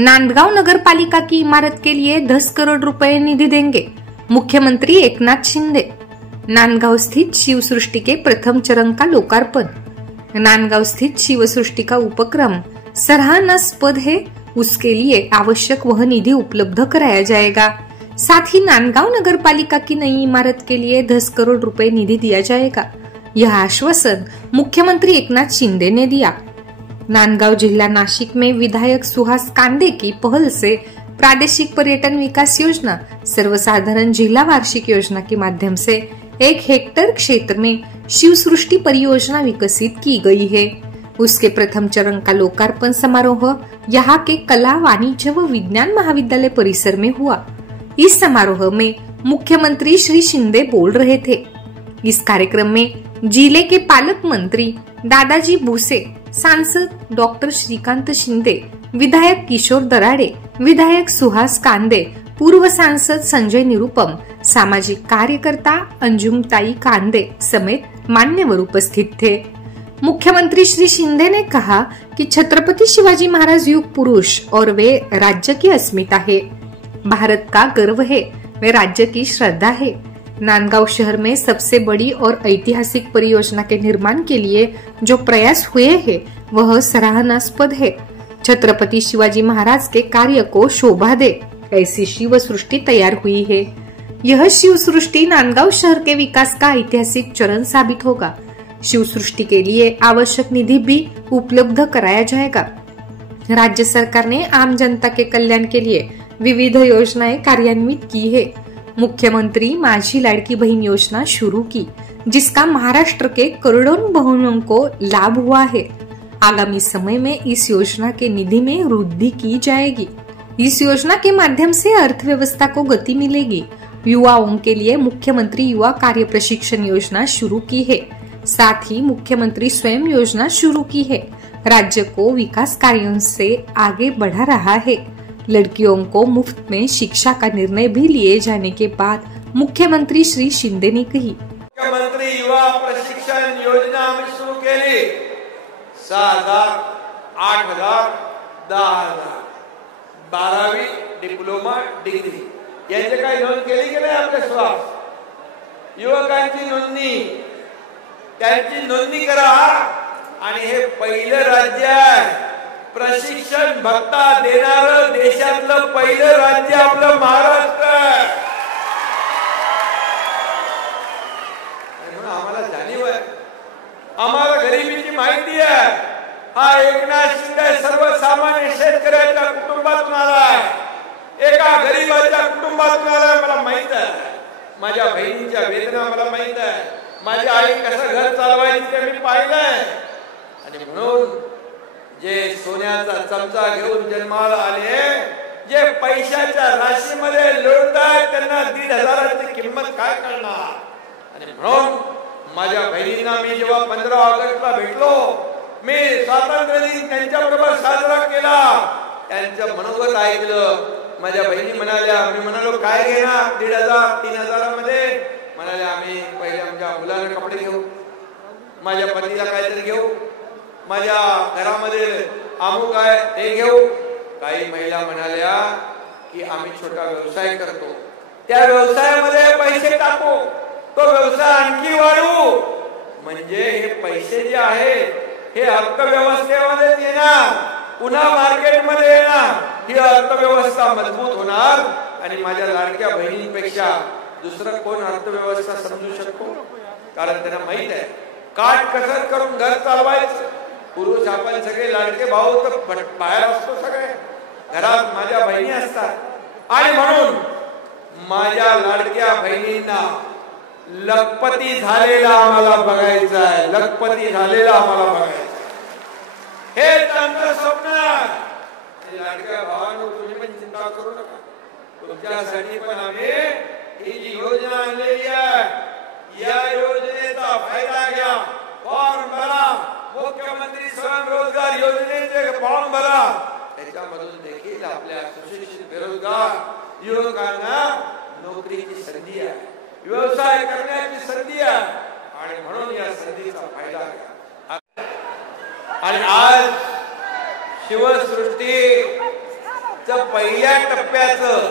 नांदगांव नगर पालिका की इमारत के लिए 10 करोड़ रुपए निधि देंगे, मुख्यमंत्री एकनाथ शिंदे। नांदगांव स्थित शिवसृष्टि के प्रथम चरण का लोकार्पण। नांदगांव स्थित शिवसृष्टि का उपक्रम सराहनास्पद है, उसके लिए आवश्यक वह निधि उपलब्ध कराया जाएगा। साथ ही नांदगांव नगर पालिका की नई इमारत के लिए 10 करोड़ रुपए निधि दिया जाएगा, यह आश्वासन मुख्यमंत्री एकनाथ शिंदे ने दिया। नांदगांव जिला नासिक में विधायक सुहास कांदे की पहल से प्रादेशिक पर्यटन विकास योजना सर्वसाधारण जिला वार्षिक योजना के माध्यम से 1 हेक्टेयर क्षेत्र में शिवसृष्टि परियोजना विकसित की गई है। उसके प्रथम चरण का लोकार्पण समारोह यहाँ के कला, वाणिज्य व विज्ञान महाविद्यालय परिसर में हुआ। इस समारोह में मुख्यमंत्री श्री शिंदे बोल रहे थे। इस कार्यक्रम में जिले के पालक मंत्री दादाजी भूसे, सांसद डॉक्टर श्रीकांत शिंदे, विधायक किशोर दराडे, विधायक सुहास कांदे, पूर्व सांसद संजय निरुपम, सामाजिक कार्यकर्ता अंजुमताई कांदे समेत मान्यवर उपस्थित थे। मुख्यमंत्री श्री शिंदे ने कहा कि छत्रपति शिवाजी महाराज युग पुरुष और वे राज्य की अस्मिता है, भारत का गर्व है, वे राज्य की श्रद्धा है। नांदगांव शहर में सबसे बड़ी और ऐतिहासिक परियोजना के निर्माण के लिए जो प्रयास हुए हैं वह सराहनास्पद है। छत्रपति शिवाजी महाराज के कार्य को शोभा दे ऐसी शिव सृष्टि तैयार हुई है। यह शिव सृष्टि नांदगांव शहर के विकास का ऐतिहासिक चरण साबित होगा। शिव सृष्टि के लिए आवश्यक निधि भी उपलब्ध कराया जाएगा। राज्य सरकार ने आम जनता के कल्याण के लिए विविध योजनाएं कार्यान्वित की है। मुख्यमंत्री माझी लाडकी बहन योजना शुरू की, जिसका महाराष्ट्र के करोड़ों बहनों को लाभ हुआ है। आगामी समय में इस योजना के निधि में वृद्धि की जाएगी। इस योजना के माध्यम से अर्थव्यवस्था को गति मिलेगी। युवाओं के लिए मुख्यमंत्री युवा कार्य प्रशिक्षण योजना शुरू की है। साथ ही मुख्यमंत्री स्वयं योजना शुरू की है। राज्य को विकास कार्यों से आगे बढ़ा रहा है। लड़कियों को मुफ्त में शिक्षा का निर्णय भी लिए जाने के बाद मुख्यमंत्री श्री शिंदे ने कही, मुख्यमंत्री युवा प्रशिक्षण योजना आम्ही सुरू केली। 6,000, 8,000, 10,000, 12वी डिप्लोमा डिग्री यांची काही नोंद केली की नाही आपल्या स्वास युवकांची नोंदणी, त्यांची नोंदणी करा। आणि हे पहिलं राज्य आहे प्रशिक्षण भत्ता देणारं, देशातलं पहिलं राज्य आपलं महाराष्ट्र आहे। आम्हाला जाणीव आहे, आम्हाला गरिबीची माहिती आहे। हा एकनाथ शिंदे सर्वसामान्य शेतकऱ्याच्या कुटुंबातून आलाय, एका गरीबाच्या कुटुंबातून आलाय। मला माहित आहे, माझ्या बहिणीच्या वेदना मला माहित आहे, माझी आई कसं घर चालवायची ते मी पाहिलंय। आणि म्हणून जे सोन्याचा चमचा घेऊन जन्माला आले, जे पैशाच्या राशीमध्ये लोळतायत, त्यांना 1,500ची किंमत काय करणार। आणि म्हणून माझ्या बहिणींना मी जेव्हा 15 ऑगस्टला भेटलो, मी स्वातंत्र्य दिन त्यांच्याबरोबर साजरा केला, त्यांचं मनोगत ऐकलं। माझ्या बहिणी म्हणाल्या, मी म्हणालो काय घेणार 1,500, 3,000 मध्ये? म्हणाल्या आम्ही पहिले आमच्या मुलांना कपडे घेऊ, माझ्या पतीला काहीतरी घेऊ, माझ्या घरामध्ये अमुक आहे ते घेऊ। काही महिला म्हणाल्या की आम्ही छोटा व्यवसाय करतो, त्या व्यवसायामध्ये पैसे टाकू, तो व्यवसाय आणखी वाढवू। म्हणजे हे पैसे जे आहे हे अर्थव्यवस्थेमध्ये येणार, पुन्हा मार्केटमध्ये येणार, ही अर्थव्यवस्था मजबूत होणार। आणि माझ्या लाडक्या बहिणींपेक्षा दुसरं कोण अर्थव्यवस्था समजू शकतो? कारण त्यांना माहित आहे काट कसर करून घर चालवायचं। पुरुष आपण सगळे लाडके भाऊ तर बाहेर असतो, सगळे घरात माझ्या बहिणी असतात। आणि म्हणून माझ्या लाडक्या बहिणींना लखपती झालेला आम्हाला बघायचं आहे, लखपती झालेला आम्हाला बघायचं आहे। हे त्यांचं स्वप्न आहे। लाडक्या भावांनो, तुम्ही पण चिंता करू नका, तुमच्यासाठी पण आम्ही ही जी योजना आणलेली आहे, या योजनेचा फायदा घ्या, फॉर्म भरा, मुख्यमंत्री स्वयंरोजगार योजनेचे फॉर्म भरा। त्याच्यामधून देखील आपल्या सुशिक्षित बेरोजगार युवकांना नोकरीची संधी आहे, व्यवसाय करण्याची संधी आहे। आणि म्हणून या संधीचा फायदा घ्या। आणि आज शिवसृष्टी पहिल्या टप्प्याचं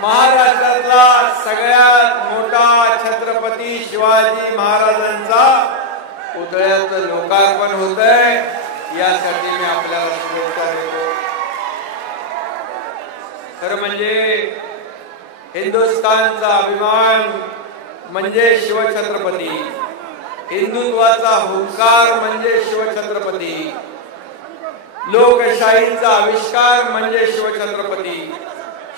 महाराष्ट्रातला सगळ्यात मोठा छत्रपती शिवाजी महाराजांचा पुतळ्याचं लोकार्पण होतंय. यासाठी मी आपल्याला शुभेच्छा देतो. खरं म्हणजे हिंदुस्थानचा अभिमान म्हणजे शिवछत्रपती, हिंदुत्वाचा हुंकार म्हणजे शिवछत्रपती, लोकशाहीचा आविष्कार म्हणजे शिवछत्रपती,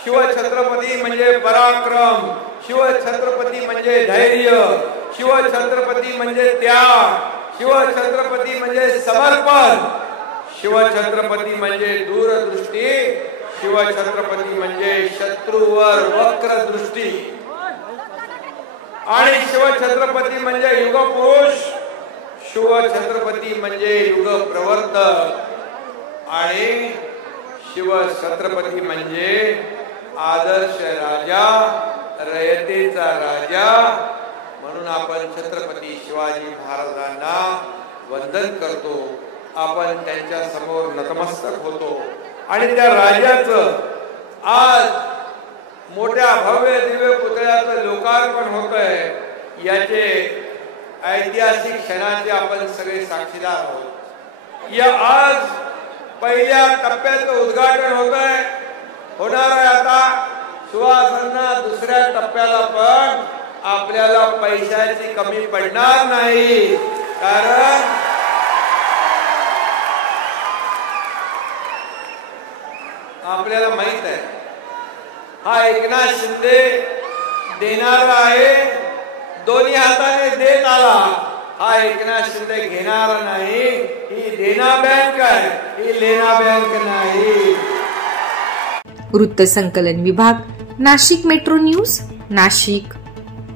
शिवछत्रपती म्हणजे पराक्रम, शिवछत्रपती म्हणजे धैर्य, शिवछत्रपती म्हणजे त्याग, शिवछत्रपती म्हणजे समर्पण, शिवछत्रपती म्हणजे दूरदृष्टी, शिवछत्रपती म्हणजे शत्रूवर वक्र दृष्टी आणि शिवछत्रपती म्हणजे युगपुरुष, शिवछत्रपती म्हणजे युग प्रवर्तक आणि शिवछत्रपती म्हणजे आदर्श राजा, रयतेचा राजा. म्हणून आपण छत्रपती शिवाजी महाराजांना वंदन करतो, आपण त्यांच्या समोर नतमस्तक होतो आणि त्या राजाचं आज मोठ्या भव्य दिव्य पुतळ्याचं लोकार्पण होतंय. याचे ऐतिहासिक क्षणाचे आपण सगळे साक्षीदार आहोत. या आज पहिल्या टप्प्याचं उद्घाटन होणार आहे. आता सुहासांना दुसऱ्या टप्प्याला पण आपल्याला पैशाची कमी पडणार नाही, कारण आपल्याला माहित आहे हा एकनाथ शिंदे देणारा आहे, दोन्ही हाताने देत आला. हा एकनाथ शिंदे घेणारा नाही, ही देना बँक आहे, ही लेना बँक नाही. वृत्तसंकलन विभाग, नाशिक मेट्रो न्यूज, नाशिक.